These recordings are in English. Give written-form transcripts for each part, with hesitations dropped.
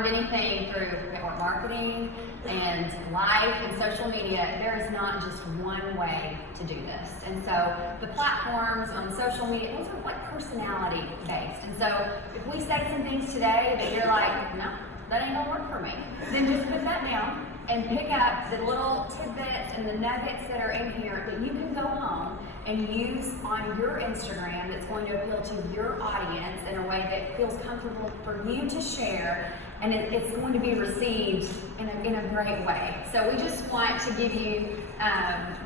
learned anything through network marketing and life and social media, there is not just one way to do this. And so the platforms on social media, those are like personality based. And so if we say some things today that you're like, no, that ain't gonna work for me, then just put that down and pick up the little tidbits and the nuggets that are in here that you can go home and use on your Instagram that's going to appeal to your audience in a way that feels comfortable for you to share, and it's going to be received in a great way. So we just want to give you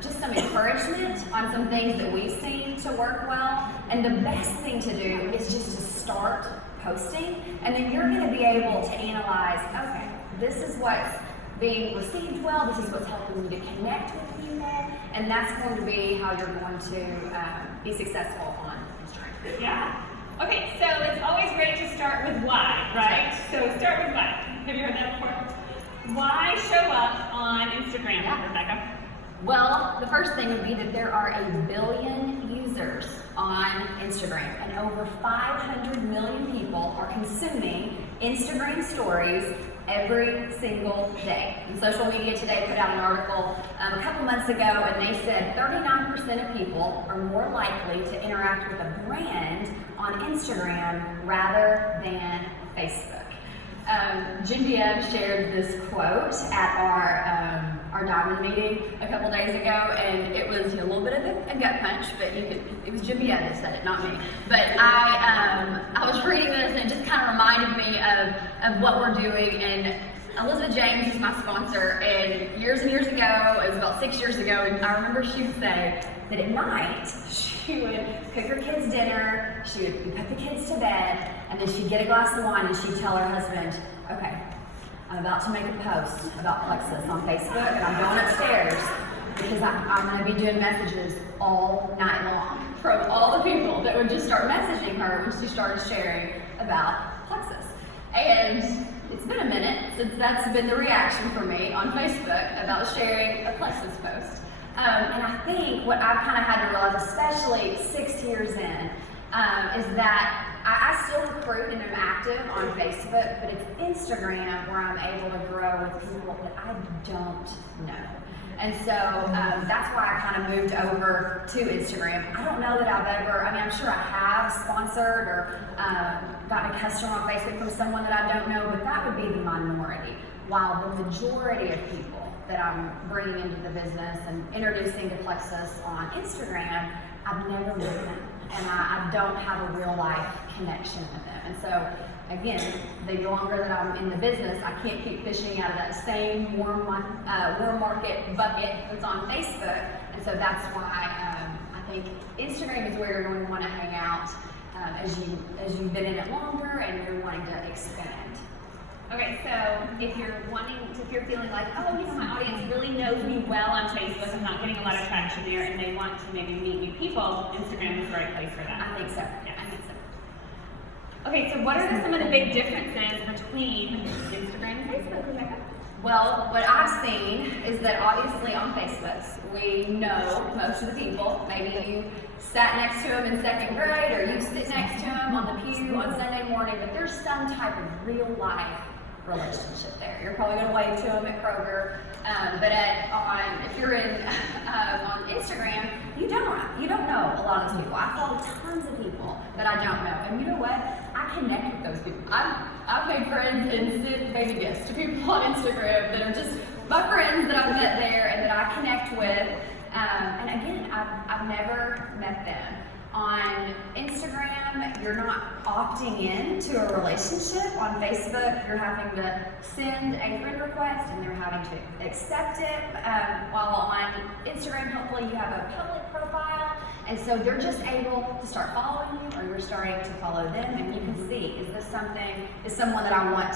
just some encouragement on some things that we've seen to work well, and the best thing to do is just to start posting, and then you're going to be able to analyze, okay, this is what's being received well, this is what's helping you to connect with people, and that's going to be how you're going to be successful on Instagram. Yeah. Okay, so it's always great to start with why, right? So start with why. Have you heard that before? Why show up on Instagram, Rebekah? Well, the first thing would be that there are 1 billion users on Instagram, and over 500 million people are consuming Instagram stories every single day. And Social Media Today put out an article a couple months ago, and they said 39% of people are more likely to interact with a brand on Instagram rather than Facebook. Jim shared this quote at our diamond meeting a couple days ago, and it was a little bit of a gut punch, but it was Jim that said it, not me. But I was reading this, and it just kind of reminded me of what we're doing. And Elizabeth James is my sponsor, and years ago, it was about 6 years ago, and I remember she would say that at night she would cook her kids dinner, she would put the kids to bed, and then she'd get a glass of wine and she'd tell her husband, okay, I'm about to make a post about Plexus on Facebook, and I'm going upstairs because I'm going to be doing messages all night long from all the people that would just start messaging her when she started sharing about Plexus. And it's been a minute since that's been the reaction for me on Facebook about sharing a Plexus post. And I think what I've kind of had to realize, especially 6 years in, is that I still recruit and am active on Facebook, but it's Instagram where I'm able to grow with people that I don't know. And so that's why I kind of moved over to Instagram. I don't know that I've ever, I'm sure I have sponsored or gotten a customer on Facebook from someone that I don't know, but that would be the minority. While the majority of people that I'm bringing into the business and introducing to Plexus on Instagram, I've never met them, and I don't have a real life connection with them. And so, again, the longer that I'm in the business, I can't keep fishing out of that same warm market bucket that's on Facebook. And so that's why I think Instagram is where you're going to want to hang out as you've been in it longer and you're wanting to expand. Okay, so if you're feeling like, oh, my audience really knows me well on Facebook, I'm not getting a lot of traction there, and they want to maybe meet new people, Instagram is the right place for that. I think so. Yeah, I think so. Okay, so what are some of the big differences between Instagram and Facebook, Rebekah? Well, what I've seen is that obviously on Facebook, we know most of the people. Maybe you sat next to them in second grade, or you sit next to them on the pew on Sunday morning, but there's some type of real life relationship there. You're probably going to wave to them at Kroger, but if you're on Instagram, you don't know a lot of those people. I follow tons of people that I don't know, and you know what? I connect with those people. I've made friends and sent baby gifts to people on Instagram that are just my friends that I've met there and that I connect with. And again, I've never met them. On Instagram, you're not opting in to a relationship. On Facebook, you're having to send a friend request and they're having to accept it. While on Instagram, hopefully you have a public profile. And so they're just able to start following you, or you're starting to follow them, and you can see, is someone that I want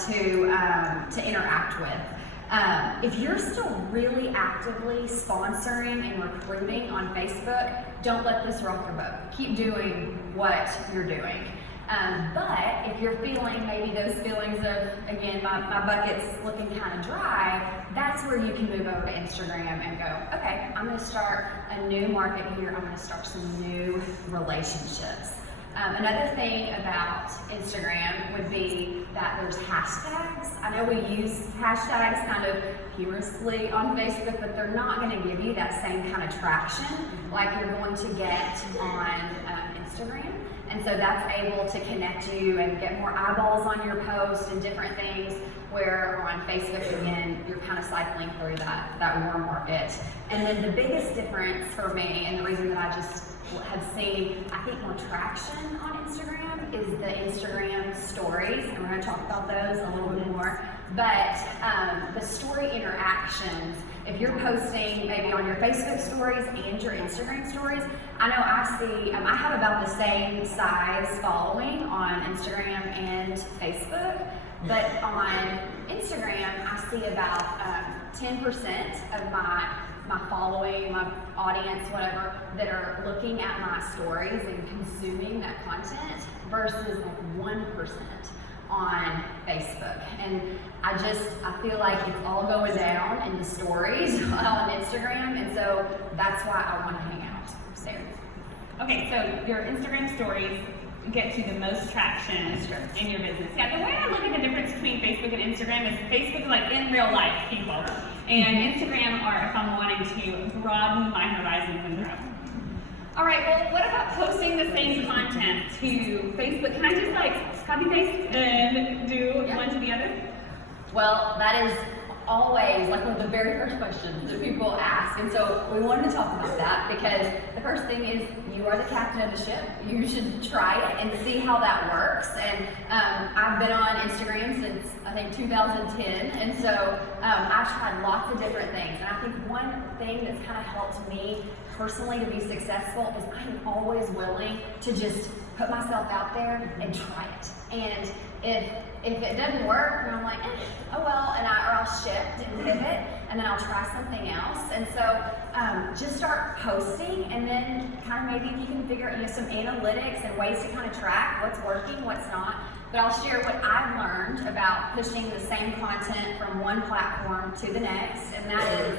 to interact with? If you're still really actively sponsoring and recruiting on Facebook, don't let this rock your boat. Keep doing what you're doing. But if you're feeling maybe those feelings of, again, my bucket's looking kind of dry, that's where you can move over to Instagram and go, okay, I'm going to start a new market here. I'm going to start some new relationships. Another thing about Instagram would be that there's hashtags. I know we use hashtags kind of humorously on Facebook, but they're not going to give you that same kind of traction like you're going to get on Instagram. And so that's able to connect you and get more eyeballs on your post and different things, where on Facebook, again, you're kind of cycling through that warm market. And then the biggest difference for me, and the reason that I just have seen, I think, more traction on Instagram is the Instagram stories, and we're going to talk about those a little bit more. But the story interactions, if you're posting maybe on your Facebook stories and your Instagram stories, I know I see, I have about the same size following on Instagram and Facebook, but on Instagram, I see about 10% of my following, my audience, whatever, that are looking at my stories and consuming that content versus like 1% on Facebook. And I feel like it's all going down in the stories on Instagram, and so that's why I want to hang out there. Okay, so your Instagram stories get you the most traction in your business. Yeah, the way I look at the difference between Facebook and Instagram is Facebook is like in real life people, and Instagram are if I'm wanting to broaden my horizons and grow. All right, well, what about posting the same content to Facebook? Can I just like copy paste and do one to the other? Well, that is always like one of the very first questions that people ask, and so we wanted to talk about that because the first thing is you are the captain of the ship. You should try it and see how that works. And I've been on Instagram since I think 2010, and so I've tried lots of different things. And I think one thing that's kind of helped me personally to be successful is I'm always willing to just put myself out there and try it. And if it doesn't work, then I'm like, oh well, or I'll shift and pivot, and then I'll try something else. And so just start posting, and then kind of maybe if you can figure out some analytics and ways to kind of track what's working, what's not. But I'll share what I've learned about pushing the same content from one platform to the next, and that is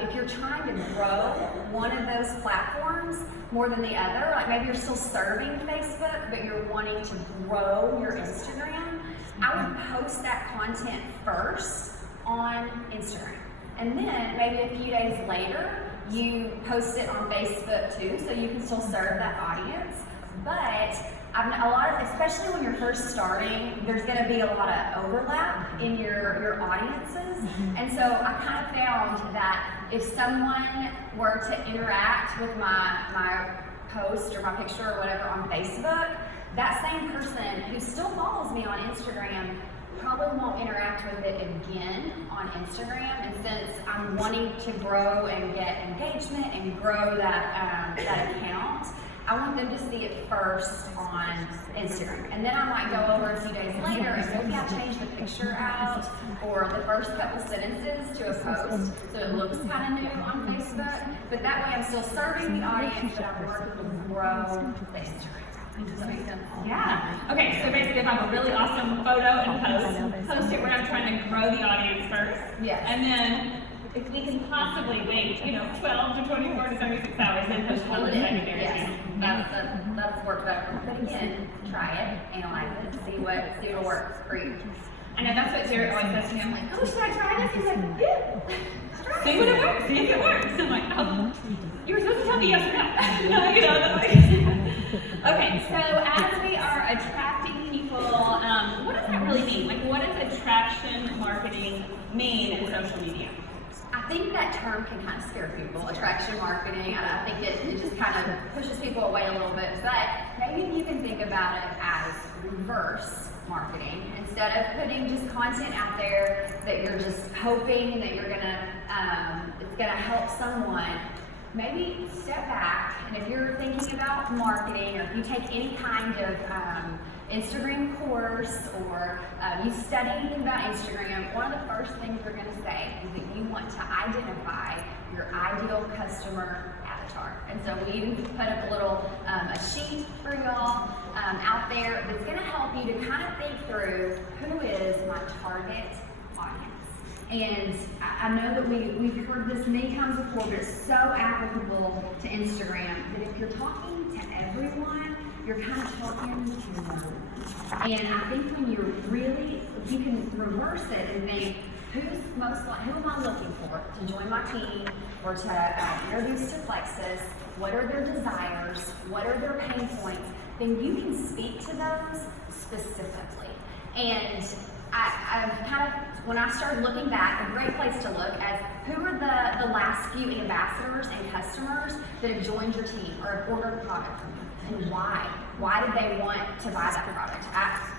if you're trying to grow one of those platforms more than the other, like maybe you're still serving Facebook, but you're wanting to grow your Instagram, I would post that content first on Instagram. And then maybe a few days later, you post it on Facebook too, so you can still serve that audience. But especially when you're first starting, there's going to be a lot of overlap in your audiences. And so I kind of found that if someone were to interact with my post or my picture or whatever on Facebook, that same person who still follows me on Instagram probably won't interact with it again on Instagram. And since I'm wanting to grow and get engagement and grow that account, I want them to see it first on Instagram. And then I might go over a few days later and maybe I'll change the picture out or the first couple sentences to a post so it looks kind of new on Facebook. But that way I'm still serving the audience, but I'm working to grow the Instagram. Does that make sense? Yeah. Okay, so basically if I have a really awesome photo and post it where I'm trying to grow the audience first. Yes. And then if we can possibly wait, 12 to 24 to 76 hours, then post one secondary. Yes. That's worked better. But again, try it, analyze it, see what works for you. I know that's what Jared always says to me. I'm like, oh, should I try this? He's like, yeah. See what it works. See if it works. I'm like, oh, you were supposed to tell me yes or no. Okay, so as we are attracting people, what does that really mean? Like, what does attraction marketing mean in social media? I think that term can kind of scare people, attraction marketing. I think it just kind of pushes people away a little bit. But maybe you can think about it as reverse marketing. Instead of putting just content out there that you're just hoping that you're it's gonna help someone, maybe step back, and if you're thinking about marketing, or if you take any kind of Instagram course, or you study anything about Instagram, one of the first things we're going to say is that you want to identify your ideal customer avatar. And so we even put up a little a sheet for y'all out there that's going to help you to kind of think through who is my target audience. And I know that we've heard this many times before, but it's so applicable to Instagram that if you're talking to everyone, you're kind of talking to them. And I think when you're really, you can reverse it and think, who am I looking for to join my team or to introduce to Plexus? What are their desires? What are their pain points? Then you can speak to those specifically. And I've kind of, when I started looking back, a great place to look at who are the last few ambassadors and customers that have joined your team or have ordered a product from you, and why? Why did they want to buy that product?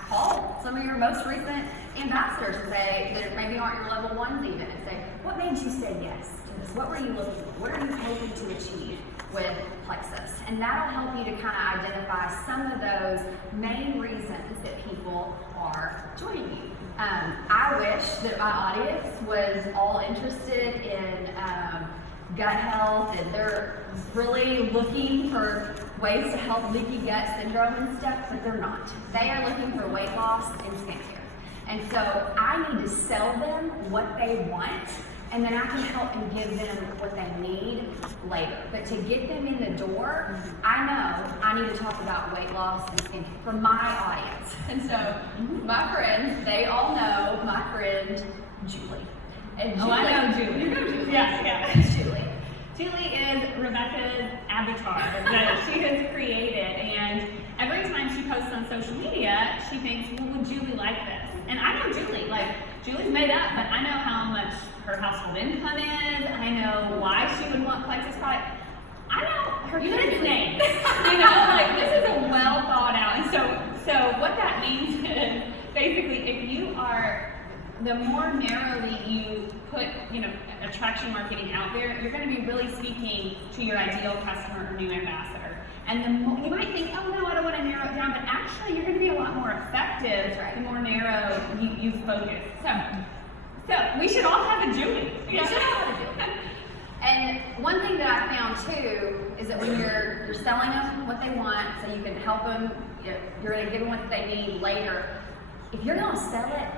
Call some of your most recent ambassadors and say, that maybe aren't your level ones even, and say, what made you say yes to this? What were you looking for? What are you hoping to achieve with Plexus? And that'll help you to kind of identify some of those main reasons that people are joining you. I wish that my audience was all interested in gut health, and they're really looking for ways to help leaky gut syndrome and stuff, but they're not. They are looking for weight loss and skincare. And so I need to sell them what they want, and then I can help and give them what they need later. But to get them in the door, I know I need to talk about weight loss and skincare for my audience. And so my friends, they all know my friend Julie. And Julie, I know Julie. You know Julie. Yeah. Julie. Julie is Rebekah's avatar that she has created, and every time she posts on social media, she thinks, well, would Julie like this? And I know Julie, Julie's made up, but I know how much her household income is, I know why she would want Plexus product. I know her kid's name. This is a well thought out. And so what that means is basically if you are, the more narrowly you put, attraction marketing out there, you're going to be really speaking to your ideal customer or new ambassador. And the more, you might think, oh no, I don't want to narrow it down, but actually you're going to be a lot more effective the more narrow you focus. So we should all have a Julie. We should all have a Julie. And one thing that I found too is that when you're selling them what they want, so you can help them, you're going to give them what they need later. If you're going to sell it,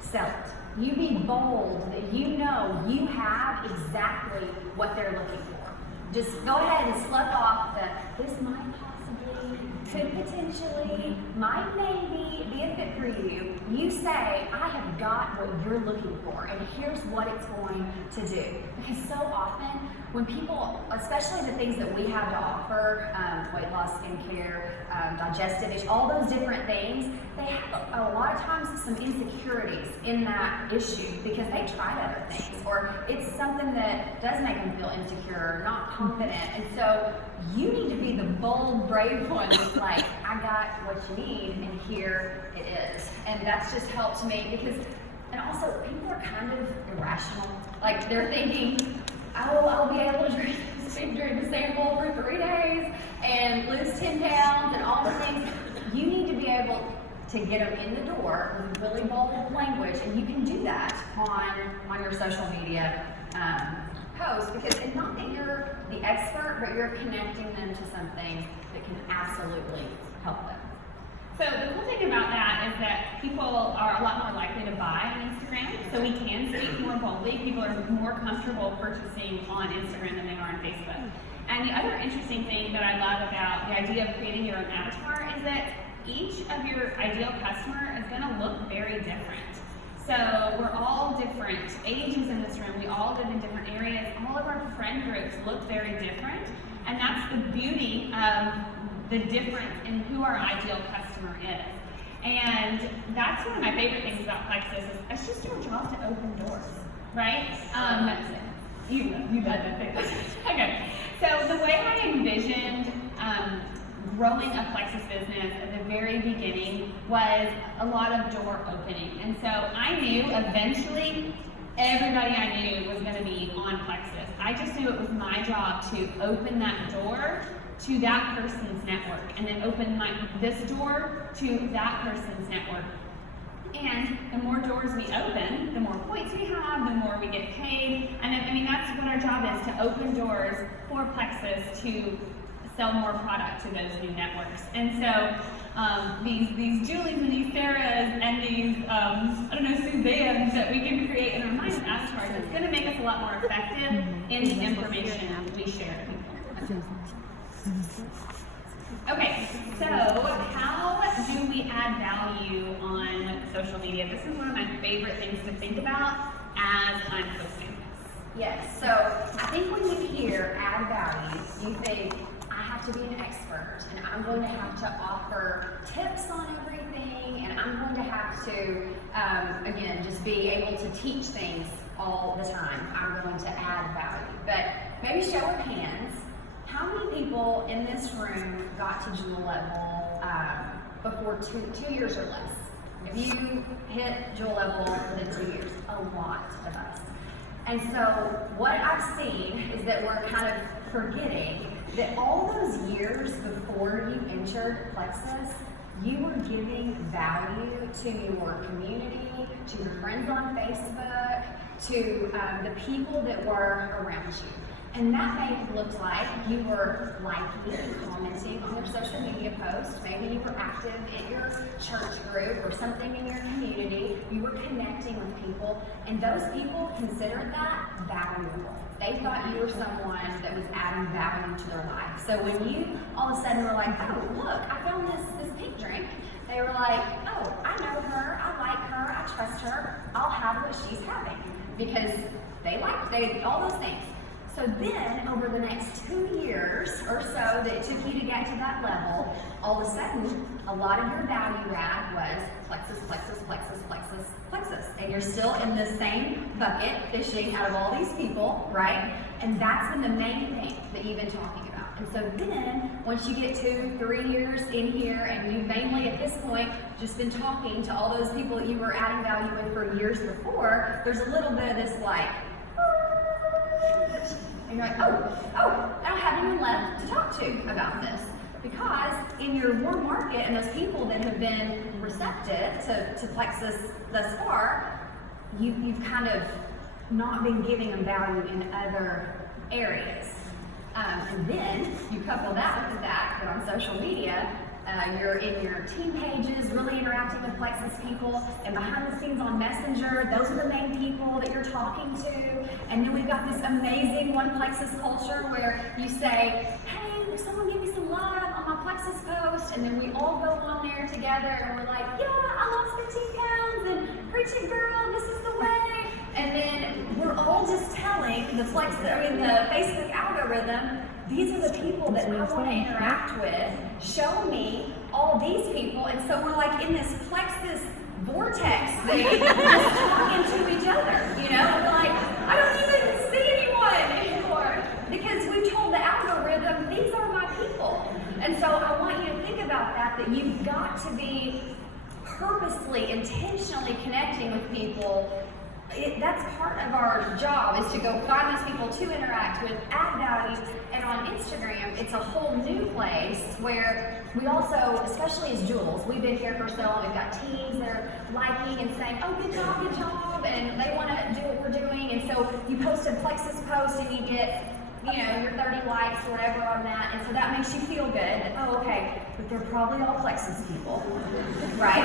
sell it. You be bold that you know you have exactly what they're looking for. Just go ahead and slough off this might possibly, could potentially, might maybe be a fit for you. You say, I have got what you're looking for, and here's what it's going to do. Because so often, when people, especially the things that we have to offer, weight loss, skincare, digestive issues, all those different things, they have a lot of times some insecurities in that issue because they tried other things, or it's something that does make them feel insecure, not confident. And so you need to be the bold, brave one that's like, I got what you need, and here it is. And that's just helped me because, and also people are kind of irrational. Like they're thinking, oh, I'll be able to drink the same bowl for 3 days and lose 10 pounds and all the things. You need to be able to get them in the door with really bold language, and you can do that on your social media posts, because it's not that you're the expert, but you're connecting them to something that can absolutely help them. So the cool thing about that is that people are a lot more likely to buy on Instagram, so we can speak more boldly. People are more comfortable purchasing on Instagram than they are on Facebook. And the other interesting thing that I love about the idea of creating your own avatar is that each of your ideal customer is going to look very different. So we're all different ages in this room. We all live in different areas. All of our friend groups look very different. And that's the beauty of the difference in who our ideal customer is. And that's one of my favorite things about Plexus is it's just your job to open doors, right? You bet that. Okay. So the way I envisioned growing a Plexus business at the very beginning was a lot of door opening. And so I knew eventually everybody I knew was going to be on Plexus. I just knew it was my job to open that door to that person's network, and then open this door to that person's network. And the more doors we open, the more points we have, the more we get paid. And that's what our job is, to open doors for Plexus to sell more product to those new networks. And so these Julies and these Sarahs and these, Suzannes that we can create in our mind of avatars, it's going to make us a lot more effective in the information we share to people. Okay, so how do we add value on social media? This is one of my favorite things to think about as I'm posting this. Yes, so I think when you hear add value, you think, I have to be an expert, and I'm going to have to offer tips on everything, and I'm going to have to, again, just be able to teach things all the time. I'm going to add value. But maybe show of hands, how many people in this room got to jewel level before 2 years or less? If you hit jewel level within 2 years, a lot of us. And so what I've seen is that we're kind of forgetting that all those years before you entered Plexus, you were giving value to your community, to your friends on Facebook, to the people that were around you. And that may look like you were liking and commenting on your social media posts. Maybe you were active in your church group or something in your community. You were connecting with people, and those people considered that valuable. They thought you were someone that was adding value to their life. So when you all of a sudden were like, oh, look, I found this pink drink, they were like, oh, I know her, I like her, I trust her, I'll have what she's having. Because they all those things. So then, over the next 2 years or so that it took you to get to that level, all of a sudden, a lot of your value add was Plexus, Plexus, Plexus, Plexus, Plexus. And you're still in the same bucket, fishing out of all these people, right? And that's been the main thing that you've been talking about. And so then, once you get 2, 3 years in here, and you've mainly at this point just been talking to all those people that you were adding value with for years before, there's a little bit of this like, and you're like, oh, I don't have anyone left to talk to about this. Because in your warm market and those people that have been receptive to Plexus thus far, you've kind of not been giving them value in other areas. And then you couple that with the fact that on social media, you're in your team pages, really interacting with Plexus people, and behind the scenes on Messenger, those are the main people that you're talking to. And then we've got this amazing One Plexus culture where you say, hey, someone give me some love on my Plexus post, and then we all go on there together, and we're like, yeah, I lost 15 pounds, and preach it, girl, this is the way. And then we're all just telling the Facebook algorithm, these are the people that I want to interact with. Show me all these people. And so we're like in this Plexus vortex thing, just talking to each other, you know? We're like, I don't even see anyone anymore because we told the algorithm, these are my people. And so I want you to think about that you've got to be purposely, intentionally connecting with people. That's part of our job, is to go find those people to interact with, add value. And on Instagram, it's a whole new place where we also, especially as Jules, we've been here for so long, we've got teams that are liking and saying, oh, good job, and they want to do what we're doing. And so you post a Plexus post and you get, your 30 likes or whatever on that, and so that makes you feel good that, oh, okay, but they're probably all Plexus people, right?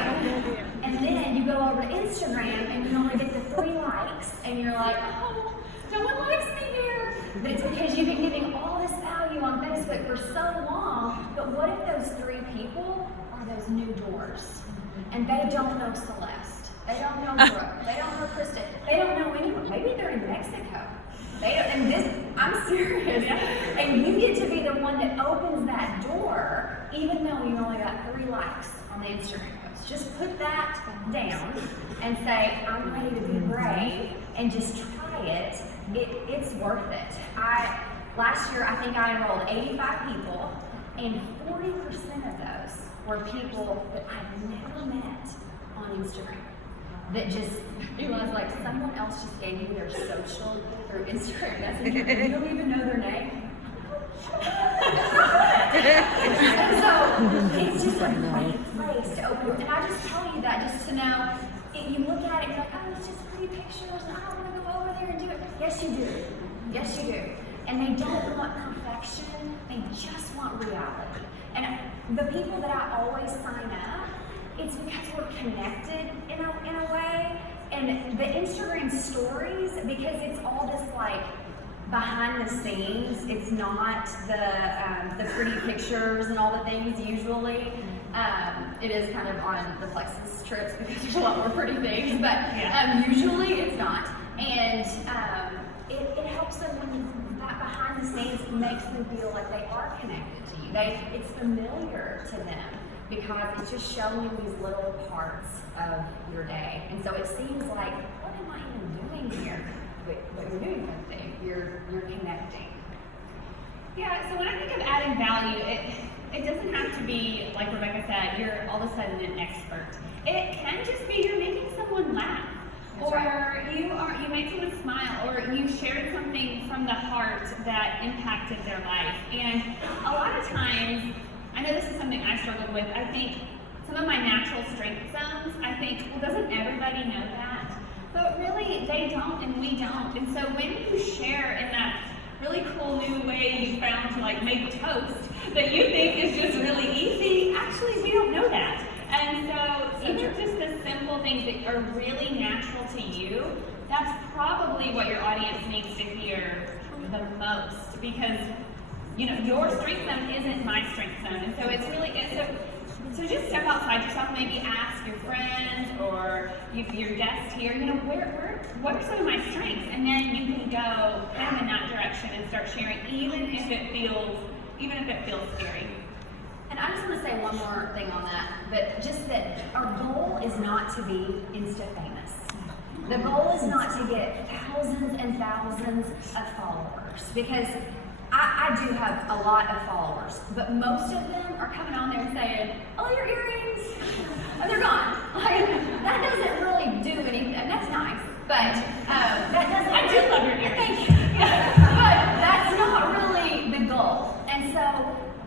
And then you go over to Instagram and you only get the 3 likes, and you're like, oh, no one likes me here. But it's because you've been giving all this value on Facebook for so long, but what if those 3 people are those new doors? And they don't know Celeste, they don't know Brooke, they don't know Kristen, they don't know anyone. Maybe they're in Mexico. I'm serious. And you get to be the one that opens that door, even though you only got 3 likes on the Instagram post. Just put that down and say, I'm ready to be brave, and just try it. It's worth it. Last year, I think I enrolled 85 people, and 40% of those were people that I've never met on Instagram. That just realized, like, someone else just gave me their social through Instagram Messenger, and you don't even know their name. And so it's just a great place to open. And I just tell you that just to know, you look at it and you're like, oh, it's just pretty pictures, and I don't want to go over there and do it. Yes, you do. Yes, you do. And they don't want perfection. They just want reality. And the people that I always sign up, it's because we're connected in a way. And the Instagram stories, because it's all this like behind the scenes. It's not the pretty pictures and all the things usually. It is kind of on the Plexus trips because there's a lot more pretty things, but usually it's not. And it helps them when that behind the scenes makes them feel like they are connected to you. It's familiar to them because it's just showing these little parts of your day. And so it seems like, what am I even doing here? But you're doing something. You're connecting. Yeah, so when I think of adding value, it doesn't have to be, like Rebekah said, you're all of a sudden an expert. It can just be you're making someone laugh. That's or right. you made someone smile, or you shared something from the heart that impacted their life. And a lot of times, I know this is something I struggled with, I think some of my natural strength zones, I think, well, doesn't everybody know that? But really, they don't and we don't. And so when you share in that really cool new way you found to like make toast that you think is just really easy, actually we don't know that. And so even just the simple things that are really natural to you, that's probably what your audience needs to hear the most, because your strength zone isn't my strength zone. And so so just step outside yourself, maybe ask your friends or your guest here, what are some of my strengths? And then you can go kind of in that direction and start sharing, even if it feels scary. And I just want to say one more thing on that, but just that our goal is not to be Insta famous. The goal is not to get thousands and thousands of followers, because I do have a lot of followers, but most of them are coming on there saying, "Oh, your earrings," and they're gone. Like, that doesn't really do anything. That's nice, but that doesn't. I do love your earrings. Thank you. But that's not really the goal. And so,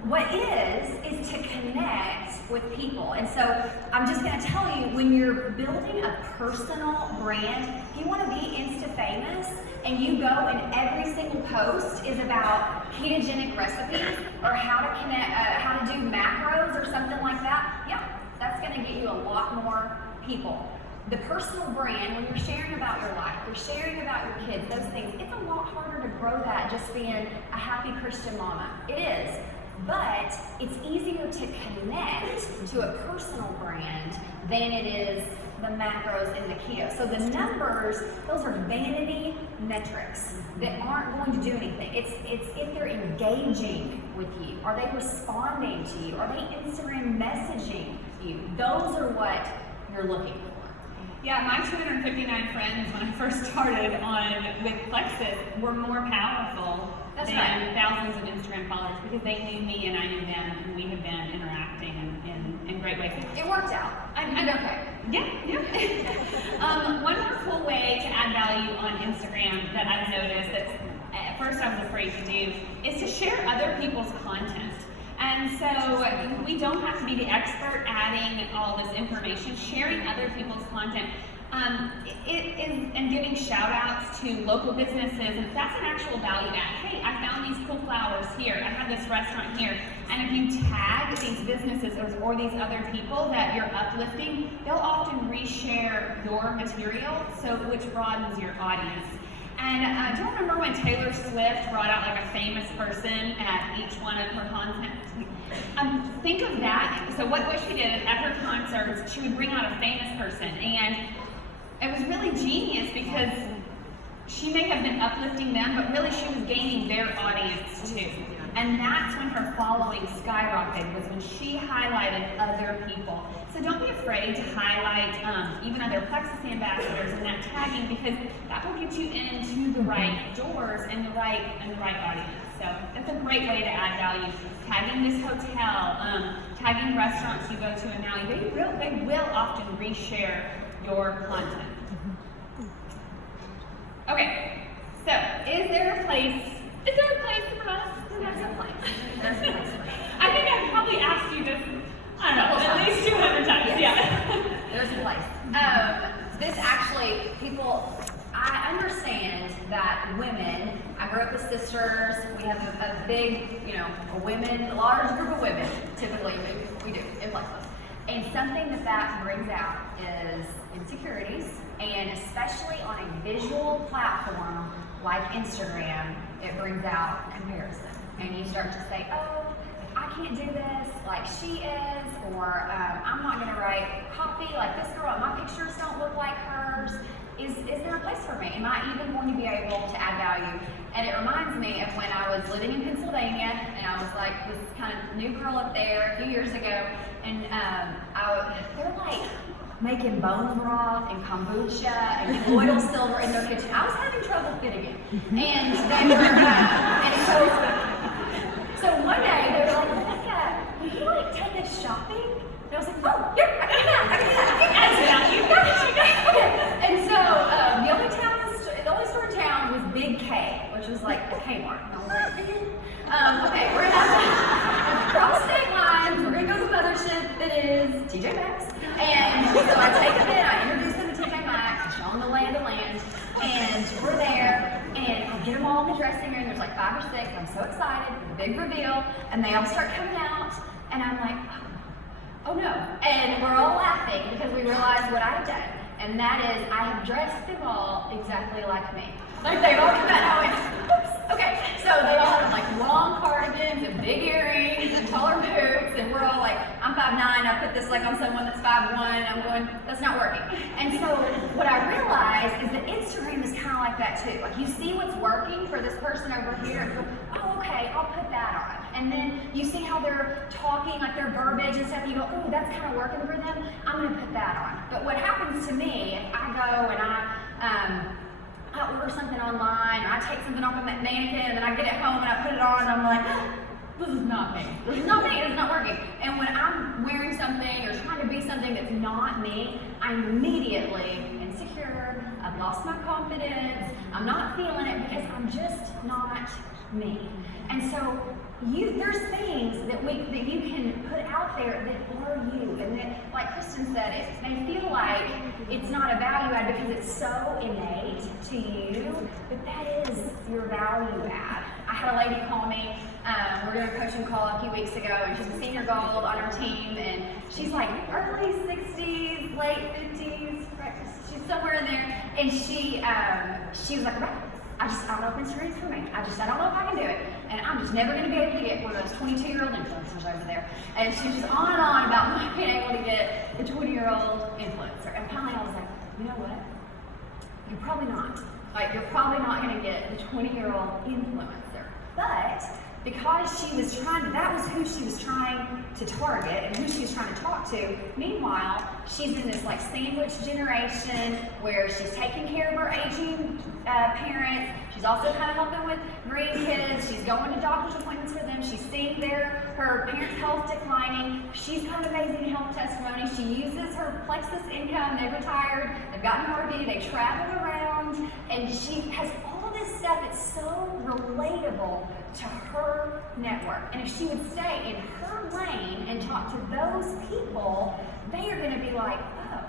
what is to connect with people. And so I'm just going to tell you, when you're building a personal brand, if you want to be Insta famous and you go and every single post is about ketogenic recipes or how to connect, how to do macros or something like that, yeah, that's going to get you a lot more people. The personal brand, when you're sharing about your life, you're sharing about your kids, those things, it's a lot harder to grow that just being a happy Christian mama. It is. But it's easier to connect to a personal brand than it is the macros and the keto. So the numbers, those are vanity metrics that aren't going to do anything. It's if they're engaging with you. Are they responding to you? Are they Instagram messaging you? Those are what you're looking for. Yeah, my 259 friends when I first started with Plexus were more powerful than thousands of Instagram followers, because they knew me and I knew them, and we had been interacting in great ways. It worked out. I'm okay. Yeah. One more cool way to add value on Instagram that I've noticed that at first I was afraid to do is to share other people's content. And so we don't have to be the expert adding all this information. Sharing other people's content and giving shout outs to local businesses, and that's an actual value add. Hey, I found these cool flowers here. I have this restaurant here. And if you tag these businesses or these other people that you're uplifting, they'll often reshare your material, which broadens your audience. And do you remember when Taylor Swift brought out like a famous person at each one of her concerts? Think of that. So what she did at her concerts, she would bring out a famous person, and it was really genius because she may have been uplifting them, but really she was gaining their audience too. And that's when her following skyrocketed, was when she highlighted other people. So don't be afraid to highlight even other Plexus ambassadors and that tagging, because that will get you into the right doors and the right audience. So that's a great way to add value. Tagging this hotel, tagging restaurants you go to in Maui, they will often reshare your content. Okay, so is there a place for us? There's a place. There's a place for us. I think I've probably asked you this, I don't know, at least 200 times. Yes. Yeah. There's a place. This actually, I understand that women, I grew up with sisters, we have a big, a large group of women, typically, we do, in Plexus. And something that brings out is insecurities, and especially on a visual platform like Instagram, it brings out comparison. And you start to say, oh, I can't do this like she is, or I'm not going to write copy like this girl, my pictures don't look like hers. Is there a place for me? Am I even going to be able to add value? And it reminds me of when I was living in Pennsylvania, and I was like this kind of new girl up there a few years ago, and they're like making bone broth and kombucha and colloidal silver in their kitchen. I was having trouble fitting it, and they were, and so one day they were like, Rebekah, will you like take us shopping? And I was like, oh, yeah, I can do that. And so the only store in town was Big K, which was like a Kmart. And I was like, okay, we're gonna have to cross state lines. We're gonna go to the mothership that is TJ Maxx. And so I take them in, I introduce them to TJ Maxx, I show them the lay of the land, and we're there, and I get them all in the dressing room. There's like 5 or 6. I'm so excited, the big reveal, and they all start coming out, and I'm like, oh no. And we're all laughing because we realized what I had done. And that is, I have dressed them all exactly like me. Like they've all come out and I went, oops, okay. So they all have like long cardigans and big earrings and taller boots, and we're all like, I'm 5'9", I put this like on someone that's 5'1", I'm going, that's not working. And so what I realized is that Instagram is kind of like that too. Like you see what's working for this person over here, and go, oh okay, I'll put that on. And then you see how they're talking, like their verbiage and stuff, and you go, oh, that's kind of working for them, I'm gonna put that on. But what happens to me, if I go and I order something online, or I take something off of that mannequin, and then I get it home and I put it on, and I'm like, this is not me. This is not me, it's not working. And when I'm wearing something or trying to be something that's not me, I'm immediately insecure, I've lost my confidence, I'm not feeling it because I'm just not me. And so there's things that you can put out there that are you, and that, like Kristen said, it may feel like it's not a value add because it's so innate to you, but that is your value add. I had a lady call me, we were doing a coaching call a few weeks ago, and she's a senior gold on our team, and she's like early 60s, late 50s, right? She's somewhere in there, and she was like, right. I don't know if Instagram's for me. I don't know if I can do it. And I'm just never going to be able to get one of those 22-year-old influencers over there. And she was just on and on about not being able to get the 20-year-old influencer. And finally I was like, you know what? You're probably not. Like, you're probably not going to get the 20-year-old influencer. But because that was who she was trying to target and who she was trying to talk to. Meanwhile, she's in this like sandwich generation where she's taking care of her aging parents. She's also kind of helping with grandkids. She's going to doctor's appointments for them. She's seeing her parents' health declining. She's got an amazing health testimony. She uses her Plexus income. They've retired. They've gotten an RV. They travel around, and she has all this stuff that's so relatable to her network. And if she would stay in her lane and talk to those people, they are going to be like, oh,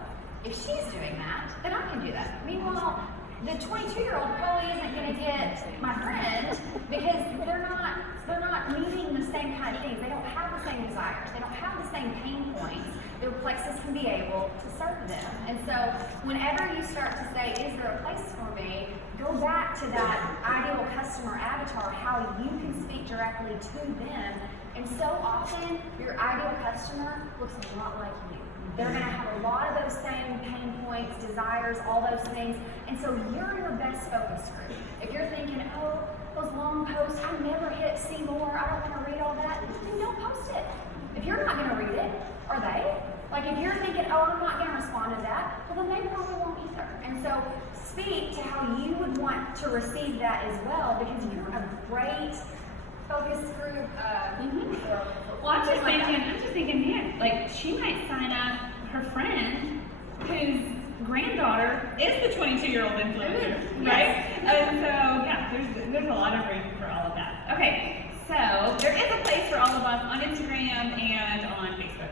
if she's doing that, then I can do that. Meanwhile, the 22-year-old probably isn't going to get my friend because they're not needing the same kind of things. They don't have the same desires. They don't have the same pain points. Their Plexus can be able to serve them. And so whenever you start to say, is there a place for me, go back to that ideal customer avatar, how you can speak directly to them. And so often, your ideal customer looks a lot like you. They're going to have a lot of those same pain points, desires, all those things. And so you're your best focus group. If you're thinking, oh, those long posts, I never hit see more, I don't want to read all that, then don't post it. If you're not going to read it, are they? Like if you're thinking, oh, I'm not going to respond to that, well then they probably won't either. And so speak to how you would want to receive that as well, because you're a great focus group. Well, I'm just thinking, man, like she might sign up her friend whose granddaughter is the 22-year-old influencer, right? And so, yeah, there's a lot of room for all of that. Okay, so there is a place for all of us on Instagram and on Facebook.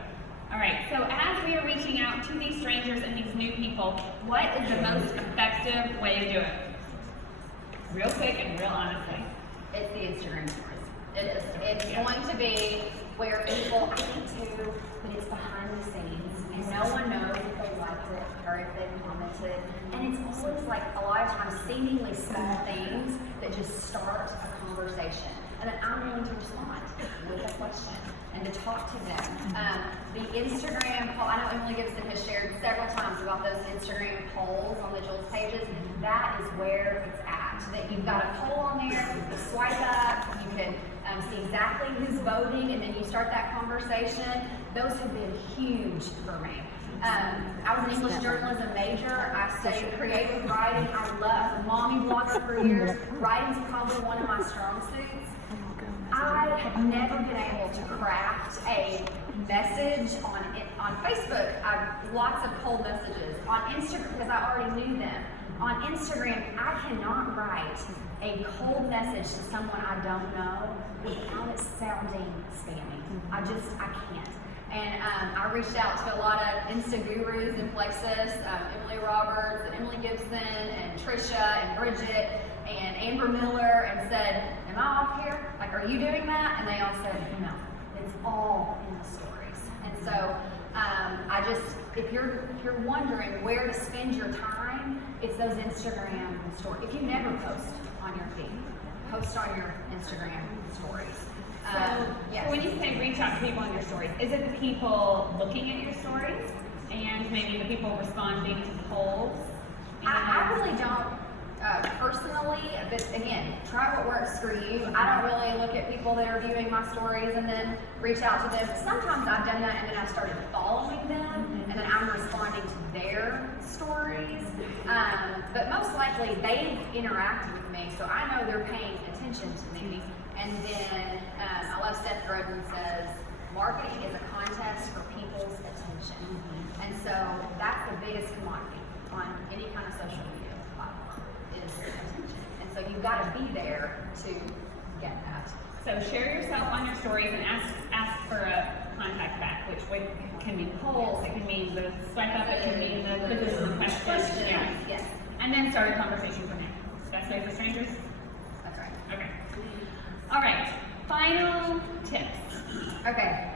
All right, so as we are reaching out to these strangers and these new people, what is the most effective way to do it? Real quick and real honestly. It's the Instagram stories. It is. It's going to be where people, I think too, but it's behind the scenes. and no one knows if they liked it or if they commented. And it's always like a lot of times seemingly small things that just start a conversation. And then I'm going to respond with a question and to talk to them. The Instagram poll, I know Emily Gibson has shared several times about those Instagram polls on the Jules pages. That is where it's at. That you've got a poll on there, you swipe up, you can see exactly who's voting, and then you start that conversation. Those have been huge for me. I was an English journalism major. I studied creative writing. I love mommy blogger for years. Writing's probably one of my strong suits. I have never been able to craft a message on Facebook. Lots of cold messages. On Instagram, because I already knew them. On Instagram, I cannot write a cold message to someone I don't know without it sounding spammy. I can't. And I reached out to a lot of Insta gurus in places, Emily Roberts, and Emily Gibson, and Trisha, and Bridget, and Amber Miller, and said, am I off here? Like, are you doing that? And they all said, no, it's all in the stories. And so, if you're wondering where to spend your time, it's those Instagram stories. If you never post on your feed, post on your Instagram stories. So when you say reach out to people on your stories, is it the people looking at your stories and maybe the people responding to polls? I really don't personally, but again, try what works for you. I don't really look at people that are viewing my stories and then reach out to them. Sometimes I've done that and then I started following them and then I'm responding to their stories. But most likely they've interacted with me, so I know they're paying attention to me. And then I love Seth Godin says, marketing is a contest for people's attention. And so that's the biggest commodity on any kind of social media platform is attention. And so you've got to be there to get that. So share yourself on your stories and ask for a contact back, which can mean polls, it can mean the swipe up, it can mean the question. Yes. And then start a conversation from there. Best way for strangers? That's right. Okay. All right. Final tips. Okay.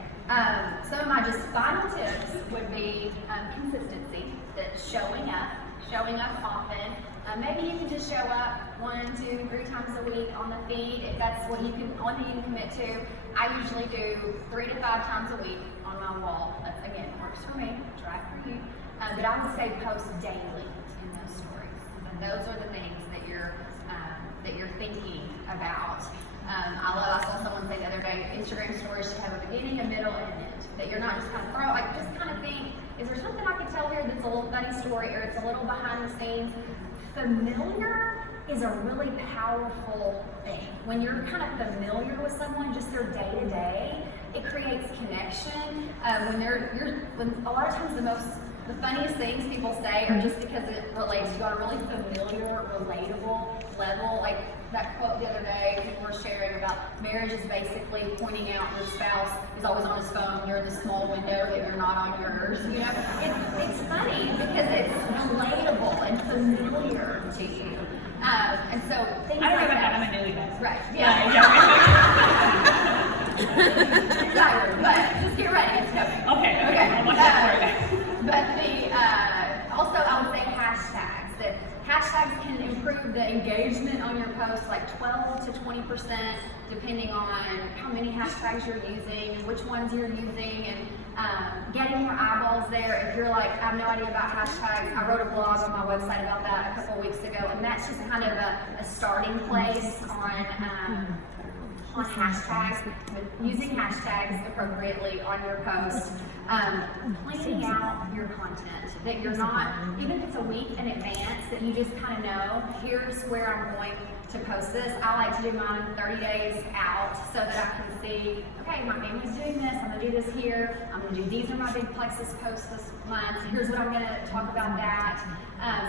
Some of my just final tips would be consistency. That showing up often. Maybe you can just show up 1, 2, 3 times a week on the feed if that's what only thing you can commit to. I usually do 3 to 5 times a week on my wall. That's again works for me. Try for you. But I would say post daily in those stories. And those are the things that you're thinking about. I saw someone say the other day, Instagram stories should have a beginning, a middle, and an end. That you're not just kind of just kind of think, is there something I can tell here that's a little funny story or it's a little behind the scenes? Familiar is a really powerful thing. When you're kind of familiar with someone, just their day to day, it creates connection. When a lot of times the funniest things people say are just because it relates to you on a really familiar, relatable level. Like that quote the other day, people were sharing about marriage is basically pointing out your spouse is always on his phone, you're in the small window that you're not on yours. You know, it's funny because it's relatable and familiar to you. And so things I don't know like about that. that. I'm a newlywed. Right. Yeah. But just get ready, it's coming. Okay. I'll watch out for it. But also I would say hashtags. That hashtags can improve the engagement on your post like 12 to 20%, depending on how many hashtags you're using and which ones you're using, and getting more eyeballs there. If you're like, I have no idea about hashtags, I wrote a blog on my website about that a couple of weeks ago, and that's just kind of a starting place on hashtags, using hashtags appropriately on your post, planning out your content, that you're not, even if it's a week in advance, that you just kind of know, here's where I'm going to post this. I like to do mine 30 days out so that I can see, okay, my family's doing this, I'm going to do this here, I'm going to do, these are my big plexus posts this month, here's what I'm going to talk about that.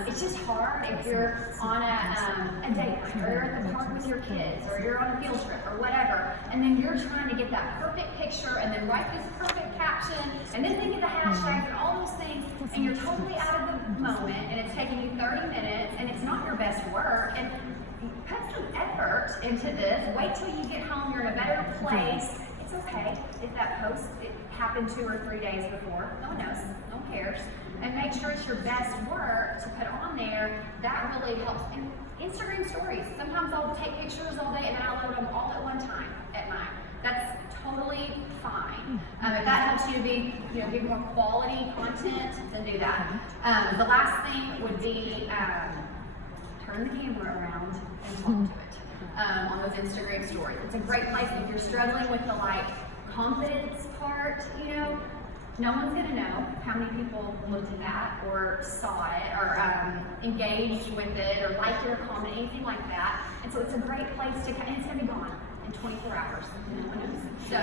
It's just hard if you're on a date night, or you're at the park with your kids, or you're on a field trip, or whatever, and then you're trying to get that perfect picture, and then write this perfect caption, and then think of the hashtags and all those things, and you're totally out of the moment, and it's taking you 30 minutes, and it's not your best work, and put some effort into this. Wait till you get home, you're in a better place. It's okay if that post happened 2 or 3 days before. No one knows. No one cares? And make sure it's your best work to put on there. That really helps. And Instagram stories. Sometimes I'll take pictures all day and then I'll upload them all at one time at night. That's totally fine. If that helps you to be, give more quality content, then do that. The last thing would be turn the camera around and talk to it on those Instagram stories. It's a great place if you're struggling with the confidence part. No one's gonna know how many people looked at that or saw it or engaged with it or liked it or commented, anything like that. And so it's a great place to, and it's gonna be gone in 24 hours. No one knows. So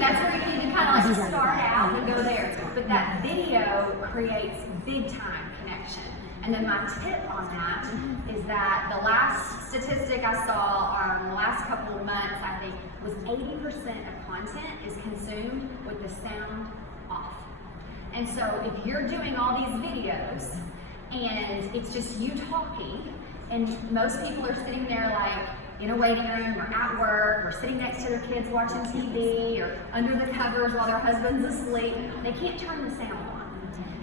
that's where you need to kind of start out and go there. But that video creates big time connection. And then my tip on that is that the last statistic I saw the last couple of months, I think, was 80% of content is consumed with the sound off. And so if you're doing all these videos and it's just you talking, and most people are sitting there in a waiting room or at work or sitting next to their kids watching TV or under the covers while their husband's asleep, they can't turn the sound on.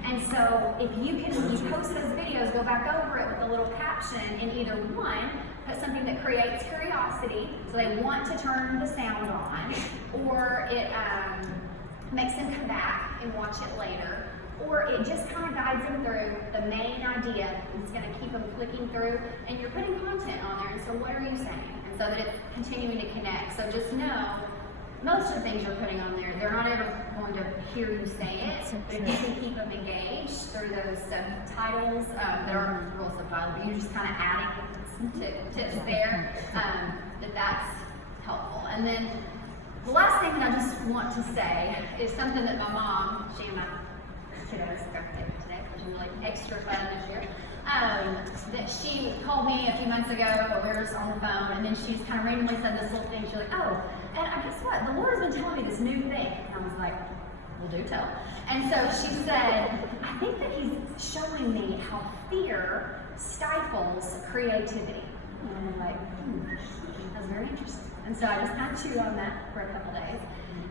And so if you post those videos, go back over it with a little caption, and either one, put something that creates curiosity, so they want to turn the sound on, or it makes them come back and watch it later, or it just kind of guides them through the main idea. It's going to keep them clicking through, and you're putting content on there, and so what are you saying? And so that it's continuing to connect. So just know, most of the things you're putting on there, they're not ever going to hear you say it, but if you can keep them engaged through those subtitles, there are real subtitles, but you're just kind of adding some tips there, that's helpful. And then the last thing that I just want to say is something that my mom, she and my kiddos got today, which is really extra fun this year, that she called me a few months ago, we were on the phone, and then she just kind of randomly said this little thing. She's like, oh, and I guess what? The Lord's been telling me this new thing. And I was like, well, do tell. And so she said, I think that He's showing me how fear stifles creativity. And I'm like, that's very interesting. And so I just kind of chewed on that for a couple days.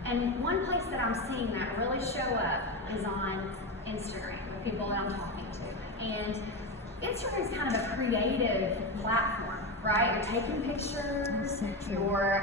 And one place that I'm seeing that really show up is on Instagram, with people that I'm talking to. And Instagram is kind of a creative platform, right? You're taking pictures, you're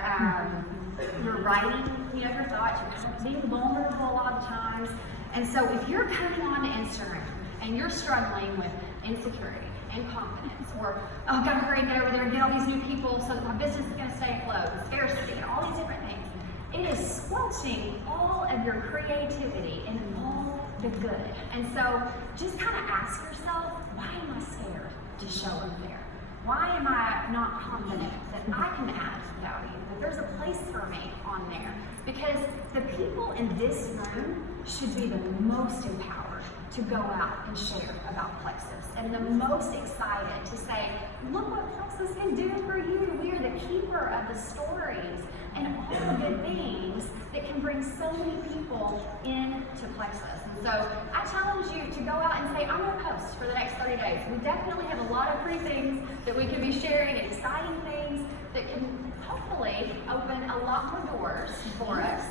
writing, your thoughts, you're kind of being vulnerable a lot of times. And so if you're coming onto Instagram and you're struggling with insecurity and confidence, or, oh, I've got to hurry and get over there and get all these new people so that my business is going to stay afloat, scarcity, and all these different things, it is squelching all of your creativity and all the good. And so just kind of ask yourself, why am I scared to show up there? Why am I not confident that I can add value, that there's a place for me on there? Because the people in this room should be the most empowered to go out and share about Plexus, and the most excited to say, look what Plexus can do for you. We are the keeper of the stories and all the good things that can bring so many people into Plexus. And so I challenge you to go out and say, I'm going to post for the next 30 days. We definitely have a lot of free things that we can be sharing, exciting things that can hopefully open a lot more doors for us.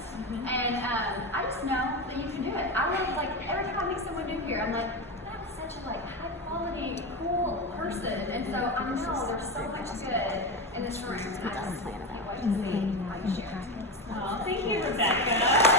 And I just know that you can do it. I love, every time I meet someone new here, I'm like, that's such a high quality, cool person. And so I know there's so much good in this room. And I just can't wait to see how you share. Oh, thank you, Rebekah.